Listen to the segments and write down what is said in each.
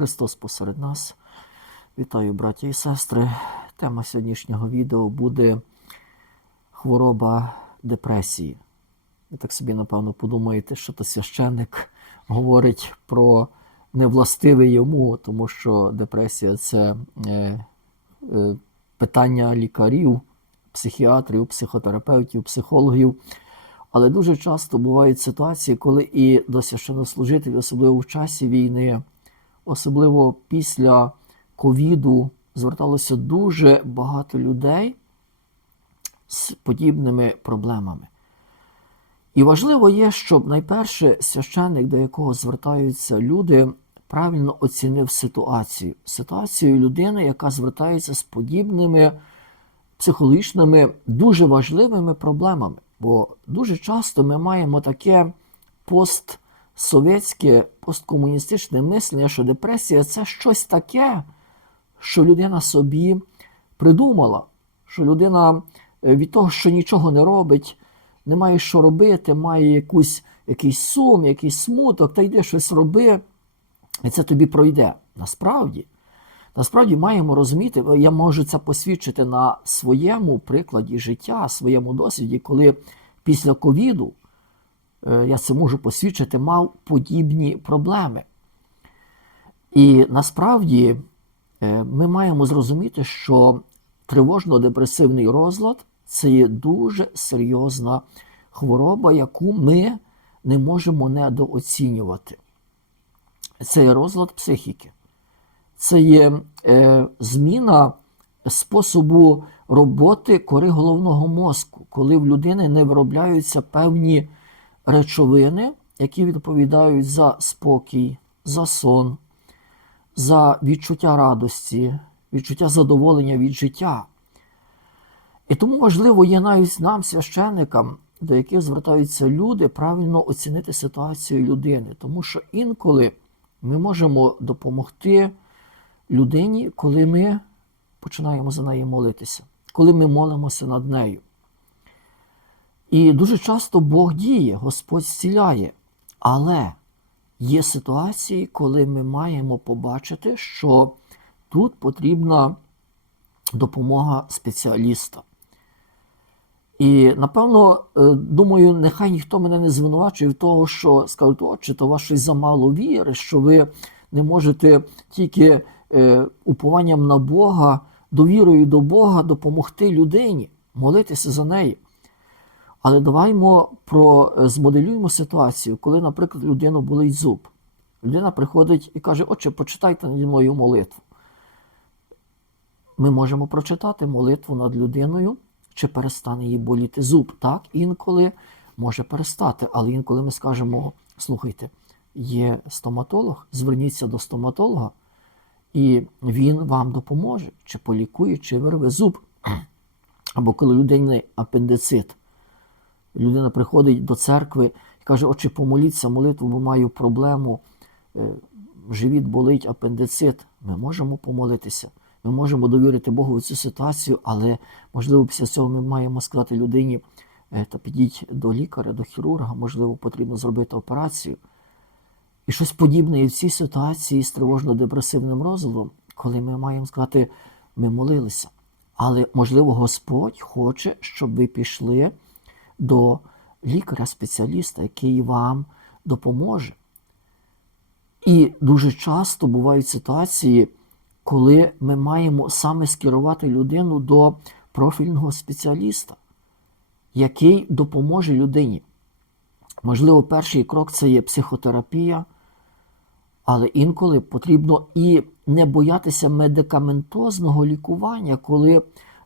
Христос посеред нас. Вітаю, браті і сестри. Тема сьогоднішнього відео буде хвороба депресії. Ви так собі, напевно, подумаєте, що то священник говорить про невластиве йому, тому що депресія це е, е, питання лікарів, психіатрів, психотерапевтів, психологів. Але дуже часто бувають ситуації, коли і до священнослужителів, особливо в часі війни, особливо після ковіду, зверталося дуже багато людей з подібними проблемами. І важливо є, щоб найперше священник, до якого звертаються люди, правильно оцінив ситуацію. Ситуацію людини, яка звертається з подібними психологічними, дуже важливими проблемами. Бо дуже часто ми маємо таке постсовєтське, посткомуністичне мислення, що депресія це щось таке, що людина собі придумала, що людина е, від того, що нічого не робить, не має що робити, має якусь, якийсь сум, якийсь смуток, та йди щось роби, і це тобі пройде. Насправді, насправді маємо розуміти, я можу це посвідчити на своєму прикладі життя, своєму досвіді, коли після ковіду, е, я це можу посвідчити, мав подібні проблеми. І насправді е, ми маємо зрозуміти, що тривожно-депресивний розлад це є дуже серйозна хвороба, яку ми не можемо недооцінювати. Це є розлад психіки, це є е, зміна способу роботи кори головного мозку, коли в людини не виробляються певні речовини, які відповідають за спокій, за сон, за відчуття радості, відчуття задоволення від життя. І тому важливо є навіть нам, священникам, до яких звертаються люди, правильно оцінити ситуацію людини. Тому що інколи ми можемо допомогти людині, коли ми починаємо за неї молитися, коли ми молимося над нею. І дуже часто Бог діє, Господь зціляє. Але є ситуації, коли ми маємо побачити, що тут потрібна допомога спеціаліста. І напевно, е, думаю, нехай ніхто мене не звинувачує в того, що скажуть, отче, то щось замало віри, що ви не можете тільки е, упованням на Бога, довірою до Бога допомогти людині, молитися за неї. Але даваймо про, е, змоделюємо ситуацію, коли, наприклад, людину болить зуб. Людина приходить і каже, отче, почитайте наді мною молитву. Ми можемо прочитати молитву над людиною, чи перестане їй боліти зуб. Так, інколи може перестати, але інколи ми скажемо: слухайте, є стоматолог, зверніться до стоматолога, і він вам допоможе, чи полікує, чи вирве зуб. Або коли людині апендицит, людина приходить до церкви і каже, отче, помоліться молитву, бо маю проблему, е, живіт болить апендицит. Ми можемо помолитися. Ми можемо довірити Богу в цю ситуацію, але можливо після цього ми маємо сказати людині, «Е, та підіть до лікаря, до хірурга, можливо, потрібно зробити операцію. І щось подібне і в цій ситуації з тривожно-депресивним розладом, коли ми маємо сказати, ми молилися. Але, можливо, Господь хоче, щоб ви пішли до лікаря-спеціаліста, який вам допоможе. І дуже часто бувають ситуації, коли ми маємо саме скерувати людину до профільного спеціаліста, який допоможе людині. Можливо, перший крок це є психотерапія, але інколи потрібно і не боятися медикаментозного лікування, коли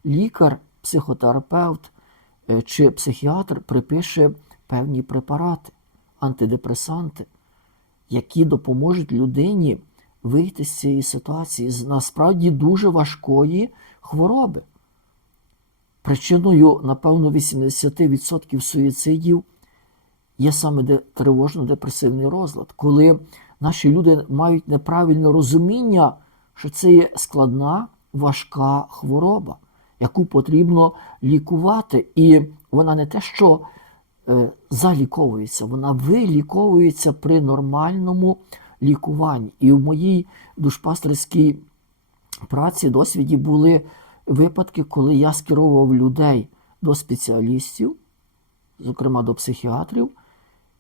лікар, психотерапевт чи психіатр припише певні препарати, антидепресанти, які допоможуть людині вийти з цієї ситуації, з насправді дуже важкої хвороби. Причиною, напевно, 80% суїцидів є саме тривожно-депресивний розлад, коли наші люди мають неправильне розуміння, що це є складна, важка хвороба, яку потрібно лікувати. І вона не те, що е, заліковується, вона виліковується при нормальному лікувань. І в моїй душпастерській праці, досвіді були випадки, коли я скеровував людей до спеціалістів, зокрема до психіатрів,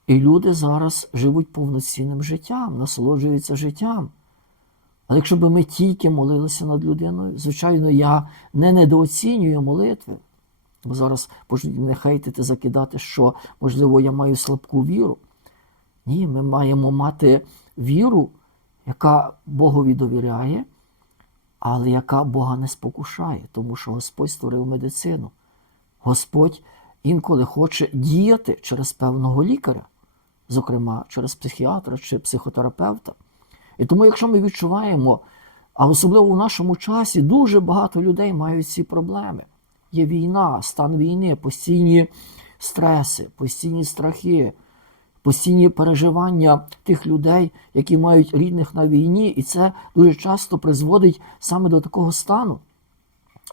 і люди зараз живуть повноцінним життям, насолоджуються життям. Але якщо б ми тільки молилися над людиною, звичайно, я не недооцінюю молитви. Бо зараз можуть мене хейтити, закидати, що, можливо, я маю слабку віру. Ні, ми маємо мати віру, яка Богові довіряє, але яка Бога не спокушає, тому що Господь створив медицину. Господь інколи хоче діяти через певного лікаря, зокрема через психіатра чи психотерапевта. І тому, якщо ми відчуваємо, а особливо в нашому часі, дуже багато людей мають ці проблеми. Є війна, стан війни, постійні стреси, постійні страхи, постійні переживання тих людей, які мають рідних на війні, і це дуже часто призводить саме до такого стану.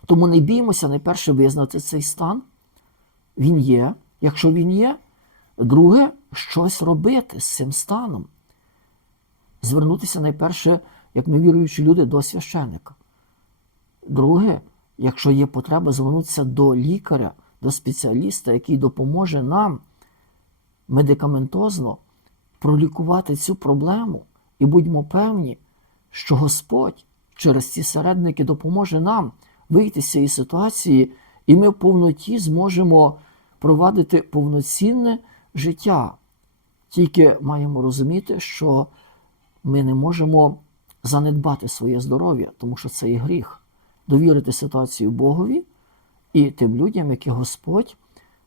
Тому не біймося найперше визнати цей стан. Він є. Якщо він є, друге, щось робити з цим станом. Звернутися найперше, як ми віруючі люди, до священника. Друге, якщо є потреба, звернутися до лікаря, до спеціаліста, який допоможе нам медикаментозно пролікувати цю проблему. І будьмо певні, що Господь через ці середники допоможе нам вийти з цієї ситуації, і ми в повноті зможемо провадити повноцінне життя. Тільки маємо розуміти, що ми не можемо занедбати своє здоров'я, тому що це і гріх. Довірити ситуацію Богові і тим людям, які Господь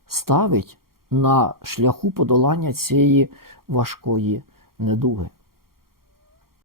ставить на шляху подолання цієї важкої недуги.